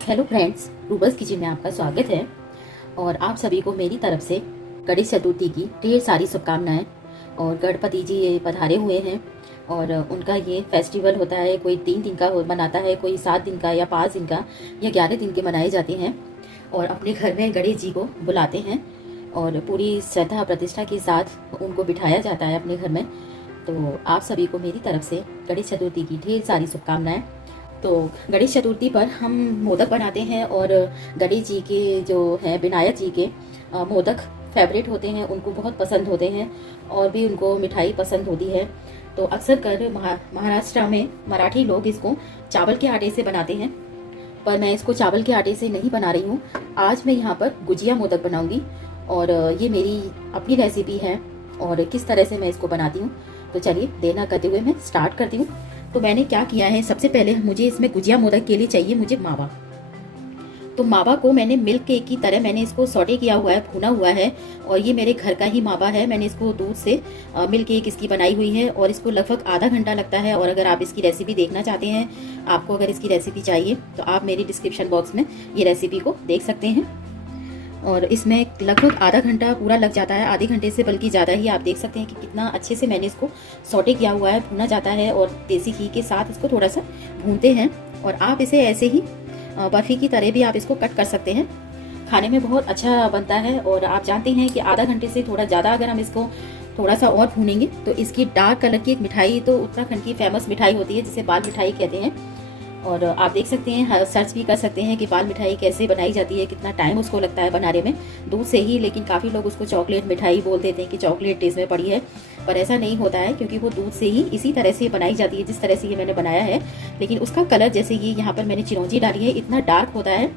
Hello friends, roubles kitchen में आपका स्वागत है। और आप सभी को मेरी तरफ से गणेश चतुर्थी की ढेर सारी शुभकामनाएं। और गणपति जी ये पधारे हुए हैं और उनका ये फेस्टिवल होता है, कोई 3 दिन का मनाता है, कोई 7 दिन का या 5 दिन का या 11 दिन के मनाए जाते हैं। और अपने घर में गणेश जी को बुलाते हैं और पूरी श्रद्धा प्रतिष्ठा के साथ उनको बिठाया जाता है अपने घर में। तो आप सभी को मेरी तरफ से गणेश चतुर्थी की ढेर सारी शुभकामनाएं। तो गणेश चतुर्थी पर हम मोदक बनाते हैं और गणेश जी के जो है विनायक जी के मोदक फेवरेट होते हैं, उनको बहुत पसंद होते हैं और भी उनको मिठाई पसंद होती है। तो अक्सर कर महाराष्ट्र में मराठी लोग इसको चावल के आटे से बनाते हैं, पर मैं इसको चावल के आटे से नहीं बना रही हूँ। आज मैं यहाँ पर गुजिया मोदक बनाऊंगी और ये मेरी अपनी रेसिपी है और किस तरह से मैं इसको बनाती हूँ। तो चलिए देर ना करते हुए मैं स्टार्ट करती हूँ। तो मैंने क्या किया है, सबसे पहले मुझे इसमें गुजिया मोदक के लिए चाहिए मुझे मावा। तो मावा को मैंने मिल्क केक की तरह मैंने इसको सॉटे किया हुआ है, भुना हुआ है। और ये मेरे घर का ही मावा है, मैंने इसको दूध से मिल्क केक इसकी बनाई हुई है और इसको लगभग आधा घंटा लगता है। और अगर आप इसकी रेसिपी देखना चाहते हैं, आपको अगर इसकी रेसिपी चाहिए तो आप मेरी डिस्क्रिप्शन बॉक्स में ये रेसिपी को देख सकते हैं। और इसमें लगभग आधा घंटा पूरा लग जाता है, आधे घंटे से बल्कि ज़्यादा ही। आप देख सकते हैं कि कितना अच्छे से मैंने इसको सॉटे किया हुआ है, भुना जाता है और देसी घी के साथ इसको थोड़ा सा भूनते हैं। और आप इसे ऐसे ही बर्फ़ी की तरह भी आप इसको कट कर सकते हैं, खाने में बहुत अच्छा बनता है। और आप जानते हैं कि आधा घंटे से थोड़ा ज़्यादा अगर हम इसको थोड़ा सा और भूनेंगे तो इसकी डार्क कलर की एक मिठाई, तो उत्तराखंड की फेमस मिठाई होती है जिसे बाल मिठाई कहते हैं। और आप देख सकते हैं, सर्च भी कर सकते हैं कि बाल मिठाई कैसे बनाई जाती है, कितना टाइम उसको लगता है बनाने में, दूध से ही। लेकिन काफ़ी लोग उसको चॉकलेट मिठाई बोल देते हैं कि चॉकलेट टेस्ट में पड़ी है, पर ऐसा नहीं होता है क्योंकि वो दूध से ही इसी तरह से बनाई जाती है जिस तरह से ये मैंने बनाया है। लेकिन उसका कलर, जैसे ये यहाँ पर मैंने चिरौंजी डाली है, इतना डार्क होता है।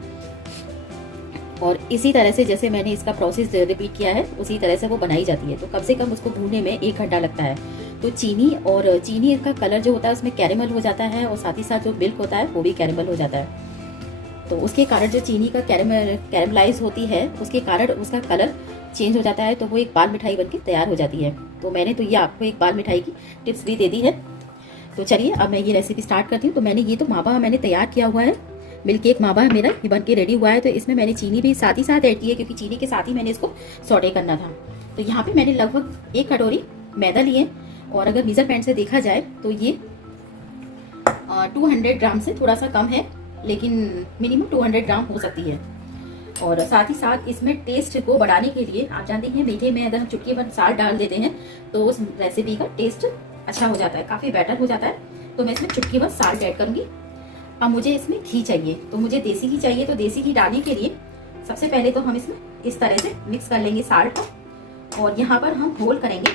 और इसी तरह से जैसे मैंने इसका प्रोसेस रिपीट किया है उसी तरह से वो बनाई जाती है। तो कम से कम उसको भूनने में 1 घंटा लगता है। तो चीनी का कलर जो होता है उसमें कैरेमल हो जाता है और साथ ही साथ जो मिल्क होता है वो भी कैरेमल हो जाता है। तो उसके कारण जो चीनी का कैरेमलाइज होती है उसके कारण उसका कलर चेंज हो जाता है, तो वो एक बाल मिठाई बनके तैयार हो जाती है। तो मैंने तो ये आपको एक बाल मिठाई की टिप्स भी दे दी है। तो चलिए अब मैं ये रेसिपी स्टार्ट करती हूँ। तो मैंने ये तो मावा मैंने तैयार किया हुआ है, मिल्क केक मावा मेरा ये बन के रेडी हुआ है। तो इसमें मैंने चीनी भी साथ ही साथ ऐड की है क्योंकि चीनी के साथ ही मैंने इसको सॉटे करना था। तो यहाँ पे मैंने लगभग 1 कटोरी मैदा लिए और अगर मेजरमेंट से देखा जाए तो ये 200 ग्राम से थोड़ा सा कम है, लेकिन मिनिमम 200 ग्राम हो सकती है। और साथ ही साथ इसमें टेस्ट को बढ़ाने के लिए, आप जानते हैं मीठे में अगर हम चुटकी भर साल्ट डाल देते हैं तो उस रेसिपी का टेस्ट अच्छा हो जाता है, काफ़ी बेटर हो जाता है। तो मैं इसमें चुटकी भर साल्ट ऐड करूँगी। अब मुझे इसमें घी चाहिए, तो मुझे देसी घी चाहिए। तो देसी घी डालने के लिए सबसे पहले तो हम इसमें इस तरह से मिक्स कर लेंगे साल्ट को और यहाँ पर हम होल करेंगे।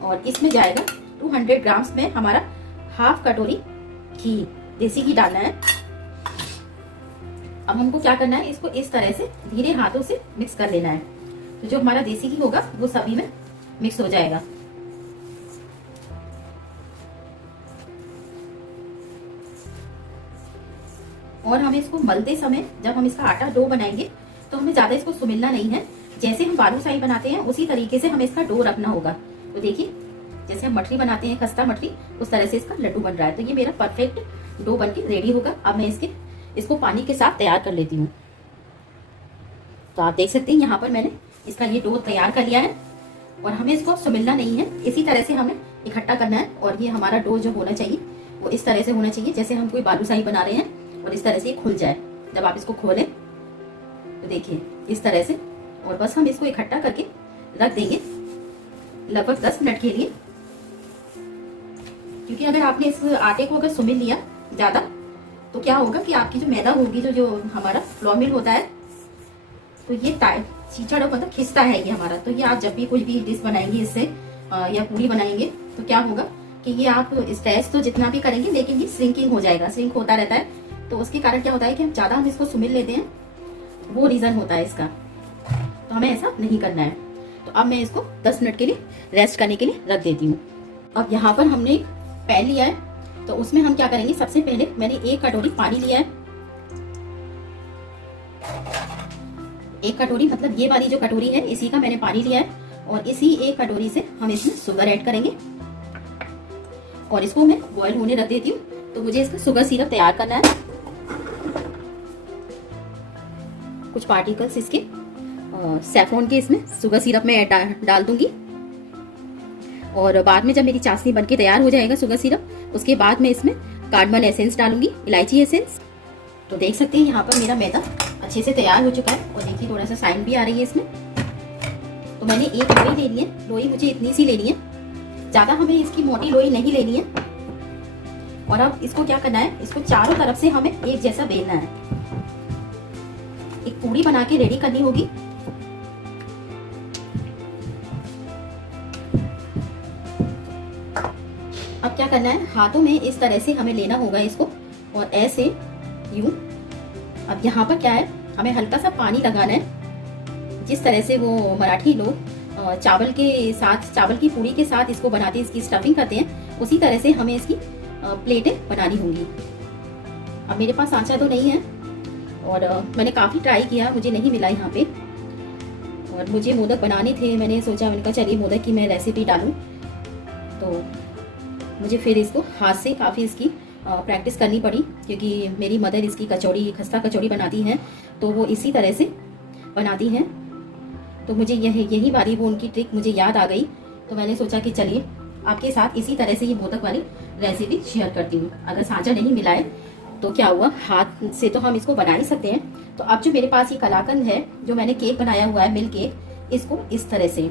और इसमें जाएगा 200 ग्राम्स में हमारा हाफ कटोरी घी, देसी घी डालना है। अब हमको क्या करना है, इसको इस तरह से धीरे हाथों से मिक्स कर लेना है। तो जो हमारा देसी घी होगा वो सभी में मिक्स हो जाएगा। और हमें इसको मलते समय, जब हम इसका आटा डो बनाएंगे तो हमें ज्यादा इसको सुमिलना नहीं है। जैसे हम बालूशाही बनाते हैं उसी तरीके से हमें इसका डो रखना होगा। तो देखिए, जैसे हम मठरी बनाते हैं, खस्ता मठरी, उस तरह से इसका लड्डू बन रहा है। तो ये मेरा परफेक्ट डो बनके रेडी होगा। अब मैं इसको पानी के साथ तैयार कर लेती हूँ। तो आप देख सकते हैं यहाँ पर मैंने इसका ये डो तैयार कर लिया है और हमें इसको सुमिलना नहीं है, इसी तरह से हमें इकट्ठा करना है। और ये हमारा डो जो होना चाहिए वो इस तरह से होना चाहिए जैसे हम कोई बालूशाही बना रहे हैं, और इस तरह से खुल जाए। जब आप इसको खोलें तो देखिए इस तरह से, और बस हम इसको इकट्ठा करके रख देंगे लगभग 10 मिनट के लिए। क्योंकि अगर आपने इस आटे को अगर सुमिल लिया ज्यादा तो क्या होगा कि आपकी जो मैदा होगी, जो हमारा फ्लोर मिल होता है, तो ये चीचड़ मतलब खिसता है ये हमारा। तो ये आप जब भी कुछ भी डिश बनाएंगे इससे या पूरी बनाएंगे तो क्या होगा कि ये आप स्ट्रेच तो जितना भी करेंगे लेकिन ये श्रिंकिंग हो जाएगा, श्रिंक होता रहता है। तो उसके कारण क्या होता है कि हम इसको सुमिल लेते हैं, वो रीजन होता है इसका। तो हमें ऐसा नहीं करना है। तो अब मैं इसको 10 मिनट के लिए रेस्ट करने के लिए रख देती हूँ। अब यहाँ पर हमने एक पैन लिया है, तो उसमें हम क्या करेंगे, सबसे पहले मैंने 1 कटोरी पानी लिया है। 1 कटोरी मतलब ये वाली जो कटोरी है इसी का मैंने पानी लिया है। और इसी 1 कटोरी से हम इसमें शुगर ऐड करेंगे और इसको मैं बॉयल होने रख देती हूँ। तो मुझे इसका शुगर सिरप तैयार करना है। कुछ पार्टिकल्स इसके सैफरॉन के इसमें शुगर सिरप में डाल दूंगी। और बाद में जब मेरी चाशनी बनके तैयार हो जाएगा शुगर सिरप, उसके बाद मैं इसमें कार्डमम एसेंस डालूंगी, इलायची एसेंस। तो देख सकते हैं यहाँ पर मेरा मैदा अच्छे से तैयार हो चुका है और देखिए थोड़ा सा शाइन भी आ रही है इसमें। तो मैंने एक लोई लेनी है, लोई मुझे इतनी सी लेनी है, ज़्यादा हमें इसकी मोटी लोई नहीं लेनी है। और अब इसको क्या करना है, इसको चारों तरफ से हमें एक जैसा बेलना है, एक पूरी बना के रेडी करनी होगी। अब क्या करना है, हाथों में इस तरह से हमें लेना होगा इसको और ऐसे यूं। अब यहाँ पर क्या है, हमें हल्का सा पानी लगाना है, जिस तरह से वो मराठी लोग चावल के साथ, चावल की पूरी के साथ इसको बनाते हैं, इसकी स्टफिंग करते हैं, उसी तरह से हमें इसकी प्लेटें बनानी होंगी। अब मेरे पास सांचा तो नहीं है और मैंने काफ़ी ट्राई किया, मुझे नहीं मिला यहाँ पे। और मुझे मोदक बनाने थे, मैंने सोचा, मैंने कहा चलिए मोदक की मैं रेसिपी डालूं। तो मुझे फिर इसको हाथ से काफ़ी इसकी प्रैक्टिस करनी पड़ी, क्योंकि मेरी मदर इसकी कचौड़ी, खस्ता कचौड़ी बनाती हैं, तो वो इसी तरह से बनाती हैं। तो मुझे यही बारी वो उनकी ट्रिक मुझे याद आ गई। तो मैंने सोचा कि चलिए आपके साथ इसी तरह से ये मोदक वाली रेसिपी शेयर करती हूँ। अगर सांचा नहीं मिला है तो क्या हुआ, हाथ से तो हम इसको बना ही सकते हैं। तो अब जो मेरे पास ये कलाकंद है, जो मैंने केक बनाया हुआ है, मिल्क केक, इसको इस तरह से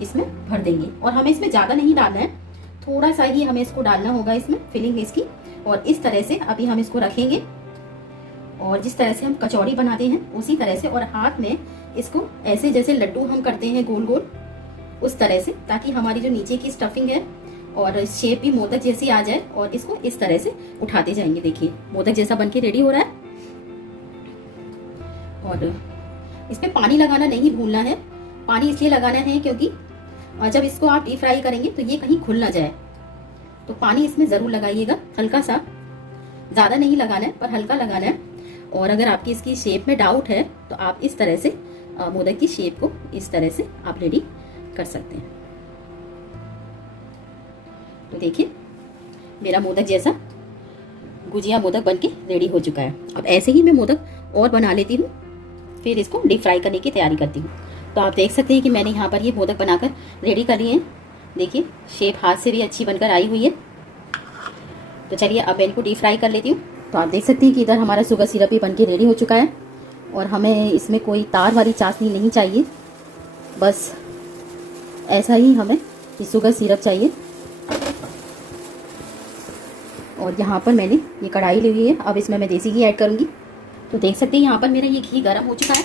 इसमें भर देंगे। और हमें इसमें ज़्यादा नहीं डालना है, थोड़ा सा ही हमें इसको डालना होगा इसमें, फिलिंग इसकी। और इस तरह से अभी हम इसको रखेंगे और जिस तरह से हम कचौड़ी बनाते हैं उसी तरह से, और हाथ में इसको ऐसे जैसे लड्डू हम करते हैं गोल गोल, उस तरह से, ताकि हमारी जो नीचे की स्टफिंग है और शेप भी मोदक जैसी आ जाए। और इसको इस तरह से उठाते जाएंगे। देखिए मोदक जैसा बनके रेडी हो रहा है। और इसमें पानी लगाना नहीं भूलना है। पानी इसलिए लगाना है क्योंकि जब इसको आप डीप फ्राई करेंगे तो ये कहीं खुल ना जाए, तो पानी इसमें ज़रूर लगाइएगा, हल्का सा, ज़्यादा नहीं लगाना है पर हल्का लगाना है। और अगर आपकी इसकी शेप में डाउट है तो आप इस तरह से मोदक की शेप को इस तरह से आप रेडी कर सकते हैं। तो देखिए मेरा मोदक जैसा गुजिया मोदक बनके रेडी हो चुका है। अब ऐसे ही मैं मोदक और बना लेती हूँ, फिर इसको डीप फ्राई करने की तैयारी करती हूँ। तो आप देख सकते हैं कि मैंने यहाँ पर ये मोदक बनाकर रेडी कर लिए हैं। देखिए शेप हाथ से भी अच्छी बनकर आई हुई है। तो चलिए अब मैं इनको डीप फ्राई कर लेती हूँ। तो आप देख सकते हैं कि इधर हमारा शुगर सिरप भी बनके रेडी हो चुका है और हमें इसमें कोई तार वाली चाशनी नहीं चाहिए, बस ऐसा ही हमें ये शुगर सिरप चाहिए। और यहाँ पर मैंने ये कढ़ाई ली हुई है, अब इसमें मैं देसी घी ऐड करूँगी। तो देख सकते हैं यहाँ पर मेरा ये घी गर्म हो चुका है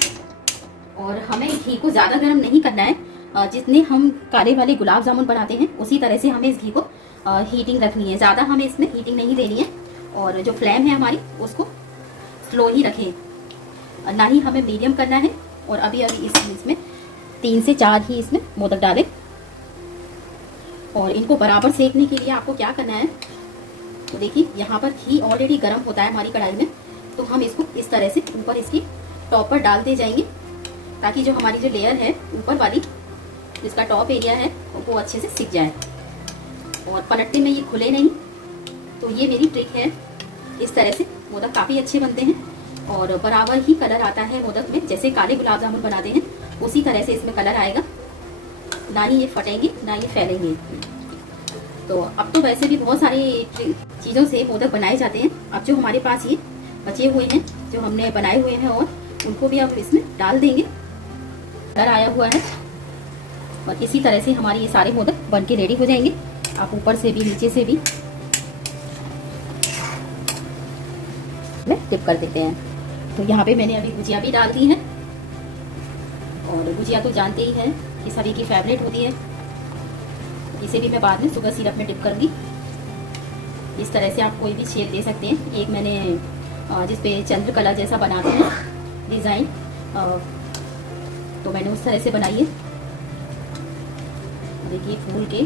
और हमें घी को ज़्यादा गर्म नहीं करना है। जितने हम काले वाले गुलाब जामुन बनाते हैं उसी तरह से हमें इस घी को हीटिंग रखनी है, ज़्यादा हमें इसमें हीटिंग नहीं देनी है। और जो फ्लेम है हमारी उसको स्लो ही रखें, ना ही हमें मीडियम करना है। और अभी इसमें 3 से 4 ही इसमें मोदक डालें। और इनको बराबर सेकने के लिए आपको क्या करना है, तो देखिए यहाँ पर घी ऑलरेडी गर्म होता है हमारी कढ़ाई में, तो हम इसको इस तरह से ऊपर इसकी टॉप पर डालते जाएंगे, ताकि जो हमारी जो लेयर है ऊपर वाली, जिसका टॉप एरिया है, वो अच्छे से सिक जाए और पलटने में ये खुले नहीं। तो ये मेरी ट्रिक है। इस तरह से मोदक काफ़ी अच्छे बनते हैं और बराबर ही कलर आता है मोदक में, जैसे काले गुलाब जामुन बनाते हैं उसी तरह से इसमें कलर आएगा, ना ही ये फटेंगे ना ये फैलेंगे। तो अब तो वैसे भी बहुत सारी चीज़ों से मोदक बनाए जाते हैं। अब जो हमारे पास ये बचे हुए हैं, जो हमने बनाए हुए हैं, और उनको भी अब इसमें डाल देंगे। कलर आया हुआ है और इसी तरह से हमारे ये सारे मोदक बन के रेडी हो जाएंगे। आप ऊपर से भी नीचे से भी टिप कर देते हैं। तो यहाँ पे मैंने अभी गुजिया भी डाल दी है, और गुजिया तो जानते ही हैं कि सभी की फेवरेट होती है। इसे भी मैं बाद में शुगर सिरप में डिप करूँगी। इस तरह से आप कोई भी शेप दे सकते हैं। एक मैंने जिसपे चंद्रकला जैसा बनाते हैं डिज़ाइन, तो मैंने उस तरह से बनाई है। देखिए फूल के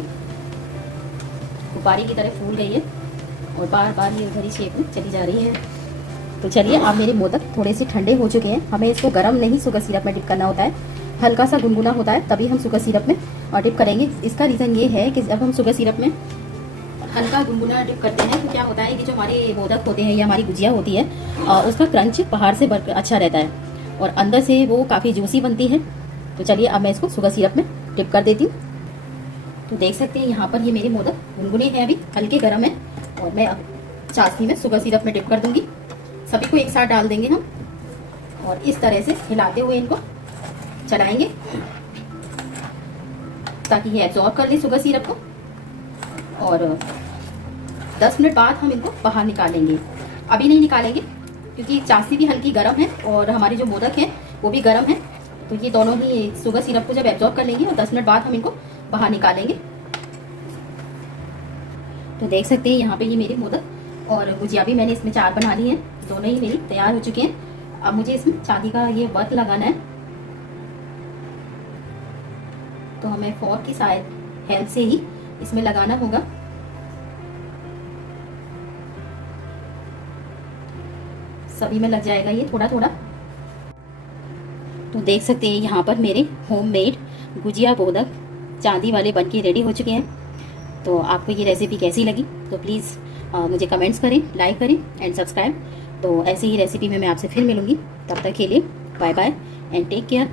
गुब्बारे की तरह फूल गई है और बार बार ये उधर ही शेप में चली जा रही है। तो चलिए अब मेरे मोदक थोड़े से ठंडे हो चुके हैं। हमें इसको गर्म नहीं शुगर सिरप में डिप करना होता है, हल्का सा गुनगुना होता है तभी हम शुगर सिरप में डिप करेंगे। इसका रीज़न ये है कि जब हम शुगर सिरप में हल्का गुनगुना डिप करते हैं तो क्या होता है कि जो हमारे मोदक होते हैं या हमारी गुजिया होती है उसका क्रंच बाहर से अच्छा रहता है। और अंदर से वो काफ़ी जूसी बनती है। तो चलिए अब मैं इसको शुगर सिरप में डिप कर देती हूँ। तो देख सकते हैं यहाँ पर ये मेरे मोदक गुनगुने हैं, अभी हल्के गर्म है। और मैं अब चाशनी में शुगर सिरप में डिप कर दूंगी। सभी को एक साथ डाल देंगे हम और इस तरह से हिलाते हुए इनको चलाएंगे ताकि ये एब्जॉर्ब कर ले शुगर सिरप को। और 10 मिनट बाद हम इनको बाहर निकालेंगे। अभी नहीं निकालेंगे क्योंकि चाशनी भी हल्की गर्म है और हमारे जो मोदक हैं वो भी गर्म है। तो ये दोनों ही शुगर सिरप को जब एब्जॉर्ब कर लेंगे और 10 मिनट बाद हम इनको बाहर निकालेंगे। तो देख सकते हैं यहाँ पे ये मेरे मोदक और गुजिया भी मैंने इसमें 4 बना ली हैं। दोनों ही मेरी तैयार हो चुके हैं। अब मुझे इसमें चांदी का ये वर्क लगाना है। तो हमें फोर्क की शायद हेल्प से ही इसमें लगाना होगा। सभी में लग जाएगा ये थोड़ा थोड़ा। तो देख सकते हैं यहाँ पर मेरे होममेड गुजिया मोदक चांदी वाले बनके रेडी हो चुके हैं। तो आपको ये रेसिपी कैसी लगी तो प्लीज़ मुझे कमेंट्स करें, लाइक करें एंड सब्सक्राइब। तो ऐसी ही रेसिपी में मैं आपसे फिर मिलूंगी। तब तक के लिए bye bye and take care.